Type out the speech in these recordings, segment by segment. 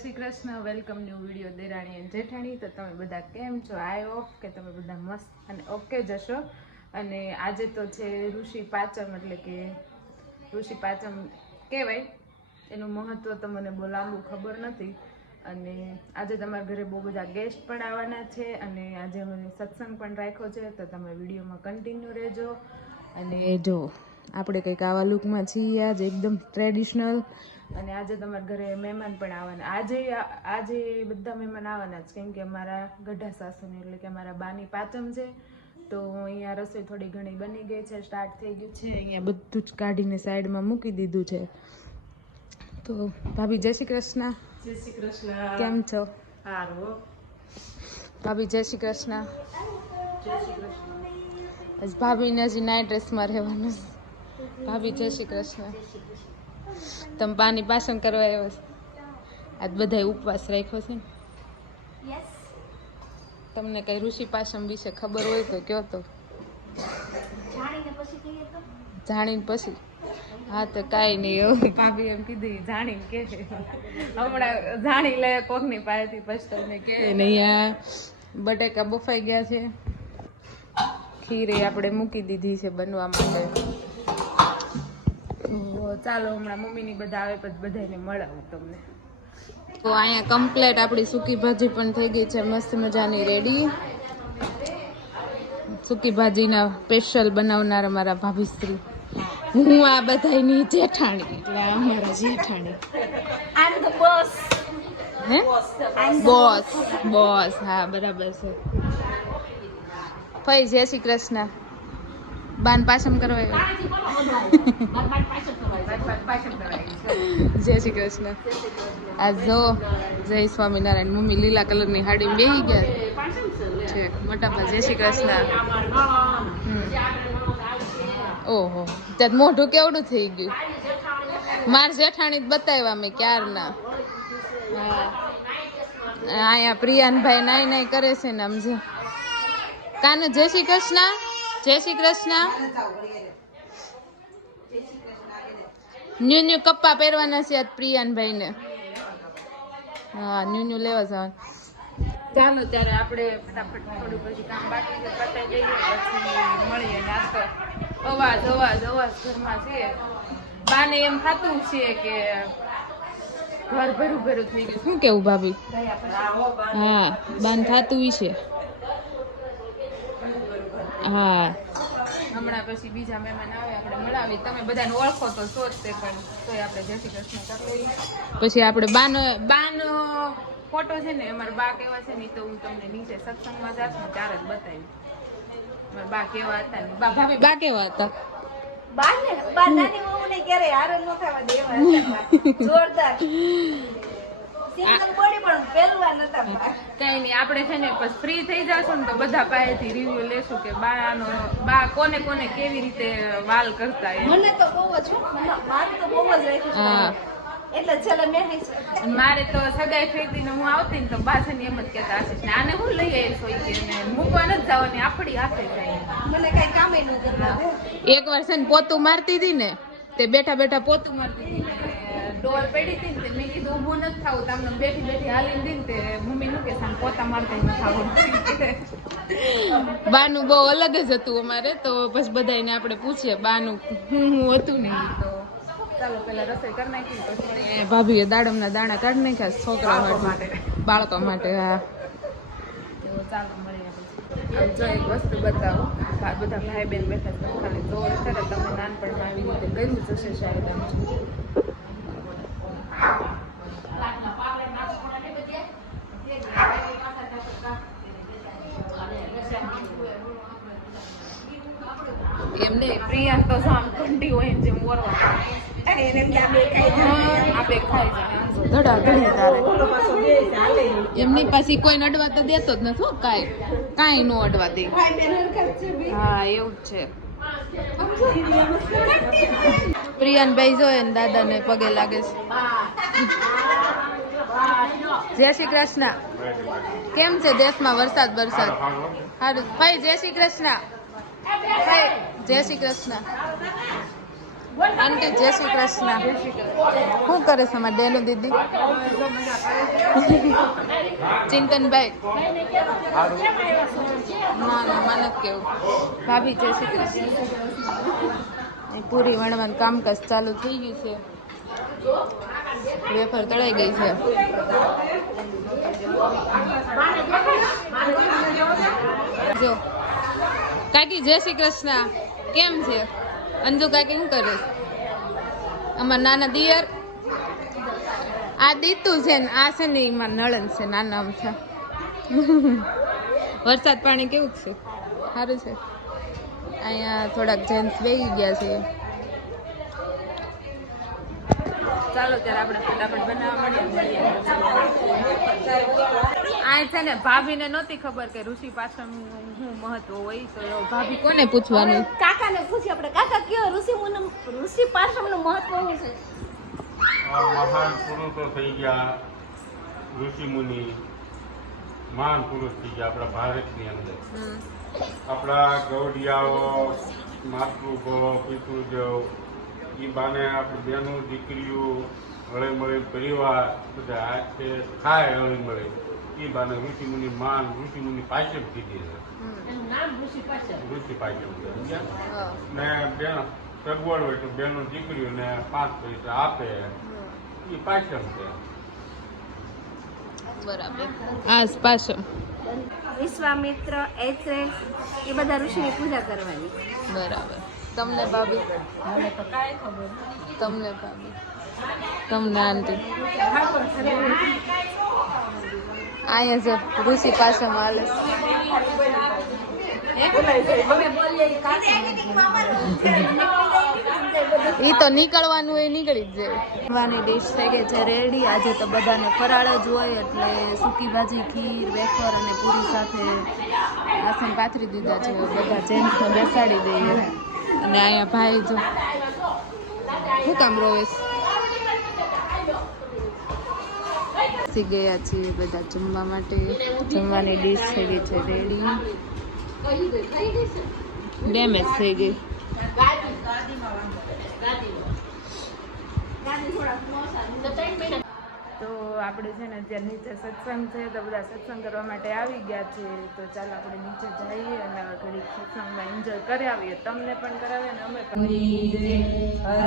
Shri Krishna. Welcome new video દેરાણી અને જેઠાણી. તો તમે બધા કેમ છો? આઈ હોપ કે તમે બધા મસ્ત અને ઓકે જશો. અને આજે તો છે ઋષિ પાંચમ, એટલે કે ઋષિ પાંચમ કહેવાય. એનું મહત્વ તો મને બહુ લાંબુ ખબર નથી. અને આજે તમારા ઘરે બહુ બધા ગેસ્ટ પણ આવવાના છે અને આજે અમે સત્સંગ પણ રાખ્યો છે. તો તમે વિડીયોમાં કન્ટિન્યુ રહેજો. અને જો આપણે કંઈક આવા લુકમાં છીએ આજે, એકદમ ટ્રેડિશનલ. અને આજે તમારા ઘરે મહેમાન પણ આવવાના. આજે બધા મહેમાન આવવાના જ, કેમ કે અમારા ગઢા સાસુની એટલે કે અમારા બાની પાંચમ છે. તો અહીંયા રસોઈ થોડી ઘણી બની ગઈ છે, સ્ટાર્ટ થઈ ગયું છે. અહીંયા બધું જ કાઢીને સાઈડમાં મૂકી દીધું છે. તો ભાભી જય શ્રી કૃષ્ણ. જય શ્રી કૃષ્ણ. કેમ છો? સારું. ભાભી જય શ્રી કૃષ્ણ. જય શ્રી કૃષ્ણ. આજ ભાભીને હજી નાઇટ ડ્રેસમાં રહેવાનું. ભાભી જય શ્રી કૃષ્ણ. તમે બાની પાસણ કરવા આવ્યા છો? આજ બધાએ ઉપવાસ રાખ્યો છે ને? તમને કઈ ઋષિ પાસમ વિશે ખબર હોય તો કયો તો. જાણીને પછી? હા તો કાંઈ નહીં, એવું ભાભી એમ કીધું જાણીને કે હમણાં જાણી લે કોકની પાસેથી, પછી તમને કે ને. અહીંયા બટાકા બફાઈ ગયા છે, ખીર આપણે મૂકી દીધી છે બનવા માટે. ચાલો હમણાં મમ્મીની બધા આવે પછી બધાને મળાવું તમને. તો અહીંયા કમ્પ્લેટ આપણી સૂકી ભાજી પણ થઈ ગઈ છે, મસ્ત મજાની રેડી. સૂકી ભાજીના સ્પેશિયલ બનાવનાર અમારા ભાભીશ્રી. હું આ બધાની જેઠાણી, એટલે આ અમારા જેઠાણી. હે બોસ. હા બરાબર છે. ફઈ જય શ્રી કૃષ્ણ. બાન પાસમ કરવા જય શ્રી કૃષ્ણ. આ જો જય સ્વામિનારાયણ. મમ્મી લીલા કલરની સાડી બેહી ગયા છે. મોટાપા જય શ્રી કૃષ્ણ. ઓહો, ત્યાં મોઢું કેવડું થઈ ગયું. માર જેઠાણી જ બતાવ્યા મેં ક્યારના. અહીંયા પ્રિયાનભાઈ નાઈ કરે છે ને સમજો. કાનુ જય શ્રી કૃષ્ણ. જય શ્રી કૃષ્ણ. ન્યુ કપ્પા પહેરવાના છે આજ પ્રિયાનભાઈ ને. હા ન્યુ લેવા જવાનું. ચાલો ત્યારે આપણે ફટાફટ થોડું પછી કામ બાકી છે પતાવી દઈએ, પછી મળીએ. નાસ્તો અવાજ ઘરમાં છે. બાને એમ થતું છે કે ઘર ભરું થઈ ગયું. શું કેવું ભાભી? હા બાન થતું છે. હા હમણાં પછી બીજા મહેમાન આવે આપણે મળાવી. તમે બધાને ઓળખો તો શોધતે, પણ તોય આપણે જય શ્રી કૃષ્ણ કરી લઈએ. પછી આપણે બાનો ફોટો છે ને, અમારા બા કેવા છે ને, તો હું તમને નીચે સત્સંગમાં જાશ ને ત્યારે જ બતાવી. અમારા બા કેવા હતા ને. ભાભી બા કેવા હતા? જોરદાર. કઈ નઈ, આપણે છે ને પછી ફ્રી થઈ જશું ને તો બધા પાસેથી રિવ્યુ લેશું કે બા કોને કેવી રીતે વાલ કરતા. મને તો બહુ જ મારે તો બહુ જ રાખ્યું. એટલે છેલ્લે મેં મારે તો સગાઈ થઈ હતી ને હું આવતી ને તો પાછળ એમ જ કહેતા હશે ને આને હું લઈ આવીશ હોય કે મૂકવા નથી જવાની, આપણી હાથે જાય. મને કઈ કામ ન કરવા. એક વાર છે ને પોતું મારતી હતી ને, તે બેઠા પોતું મારતી હતી ને ડોર પડી હતી ને, મેં કીધું ઊભું નથી થવું, તમને બેઠી હાલીને દીને તે મમ્મી નું કે પોતા મારતા નથી થવું. બાનું બહુ અલગ જ હતું અમારે. તો પછી બધાને આપણે પૂછીએ બાનું હું હતું ને. તો ચાલો પેલા રસોઈ કરી નાખી, પછી ભાભીએ દાડમના દાણા કાઢી નાખ્યા છોકરા માટે, બાળકો માટે. હા તો ચાલો મળીએ પછી. જો એક વસ્તુ બતાવો, બધા ભાઈ બહેન બેઠા છે, ખાલી જોર કરે. તમે નાનપણમાં આવી રીતે કર્યું જશે શાયદ. આમ એમને પ્રિયા તો આમ ઘંટી હોય જેમ ઓરવા આપે ખાઈ ધડા ધડી તારે. એમની પાસે કોઈ અડવા તો દેતો જ નથી. કાંઈ નો અડવા દે. હા એવું જ છે. પ્રિયાનભાઈ જોઈએ ને દાદાને પગે લાગે છે. જય શ્રી કૃષ્ણ. કેમ છે દેશમાં વરસાદ? સારું ભાઈ. જય શ્રી કૃષ્ણ. જય શ્રી કૃષ્ણ. આંટી જય શ્રી કૃષ્ણ. શું કરે છે અમારા ડેનુ દીદી? ચિંતનભાઈ ના ના મને કેવું. ભાભી જય શ્રી કૃષ્ણ. પૂરી વણવાનું કામકાજ ચાલુ થઈ ગયું છે. વેફર તળાઈ ગઈ છે. જો કાકી જય શ્રી કૃષ્ણ. કેમ છે અંજુ કાકી? શું કરે? અમારા નાના દિયર આ દીતું છે ને આ છે ને એમાં નળન છે નાના આમ છે. વરસાદ પાણી કેવું છે? સારું છે. અહીંયા થોડાક જેન્ટ્સ બેસી ગયા છે. ચાલો ત્યારે આપણે ફટાફટ બનાવવા મળીએ. આ છે ને ભાભીને નહોતી ખબર કે ઋષિ પાછળનું શું મહત્વ હોય, તો ભાભી કોને પૂછવાનું? કાકાને પૂછીએ આપણે. કાકા કયો ઋષિ પાશ્રમનું મહત્વ શું છે? મહાન પુરુષો થઈ ગયા, ઋષિ મુનિ મહાન પુરુષ થઈ ગયા આપણા ભારતની અંદર. આપણા ગૌડિયાઓ, માતૃગો, પિતૃદેવ, એ બાને આપણી બહેનો દીકરીઓ હળી મળી પરિવાર બધા હાથે ખાય હળી મળી. એ બાને ઋષિ મુનિ માન ઋષિ મુનિ પાછળ કીધી છે. ઋષિ પાછળ ને બેન સગવડ હોય તો બેનો દીકરીઓને 5 પૈસા આપે એ પાછળ છે. બરાબર. આ પાછળ વિશ્વામિત્ર એત્રે એ બધા ઋષિની પૂજા કરવાની. બરાબર. તમને ભાભી? મને તો કાંઈ ખબર. તમને ભાભી? તમને આંટી? અહીંયા જો ઋષિ પાછળમાં હાલે. ઈ તો નીકળવાનું હોય નીકળી જ જાય. જમવાની ડીશ થઈ ગઈ છે રેડી. આજે તો બધાને ફરાળ જ હોય એટલે સૂકી ભાજી, ખીર, વેફર અને પૂરી સાથે આસન પાથરી દીધા છે. બધા જેન્ટ્સને બેસાડી દઈએ. અને અહીંયા ભાઈ જો શું કામ રોવેશ? બેસી ગયા છીએ બધા જમવા માટે. જમવાની ડીશ થઈ ગઈ છે રેડી. ડેમેજ થઈ ગઈ. તો આપણે છે ને અત્યારે નીચે સત્સંગ છે તો બધા સત્સંગ કરવા માટે આવી ગયા છે. તો ચાલો આપણે નીચે જઈએ અને ઘડીક સત્સંગમાં એન્જોય કરી આવીએ. તમને પણ કરાવીએ અને અમે પણ.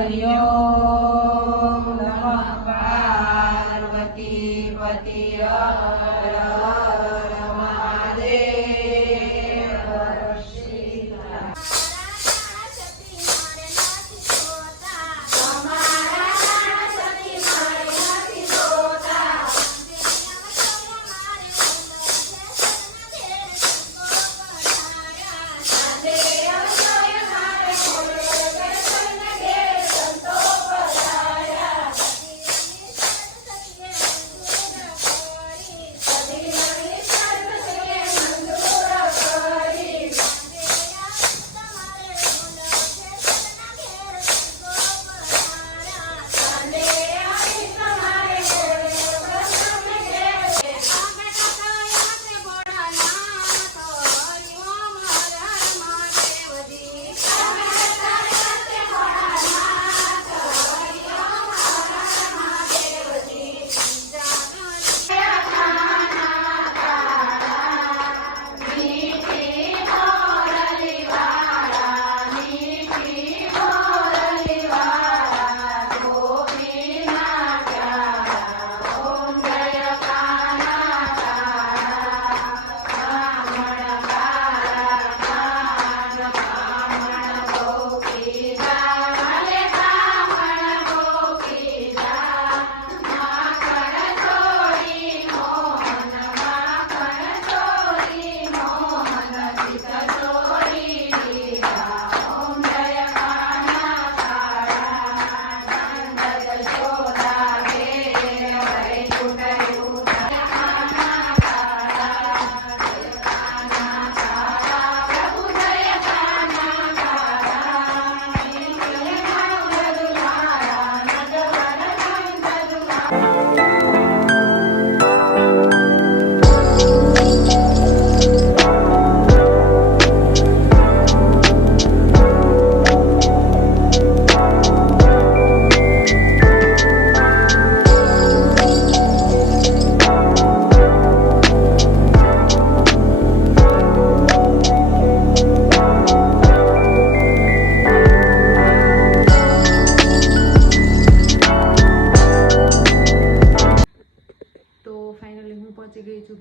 હરિઓમ નમઃ પાર્વતી પતિ હર હર મહાદેવ. Hare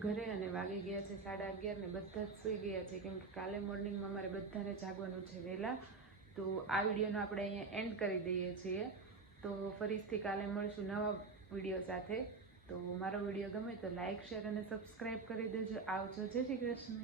ઘરે અને વાગી ગયા છે 11:30 ને બધા જ સૂઈ ગયા છે કેમ કે કાલે મોર્નિંગમાં અમારે બધાને જાગવાનું છે વહેલા. તો આ વિડીયોનો આપણે અહીંયા એન્ડ કરી દઈએ છીએ. તો ફરીથી કાલે મળશું નવા વિડીયો સાથે. તો મારો વિડીયો ગમે તો લાઈક શેર અને સબસ્ક્રાઈબ કરી દેજો. આવજો. જય શ્રી કૃષ્ણ.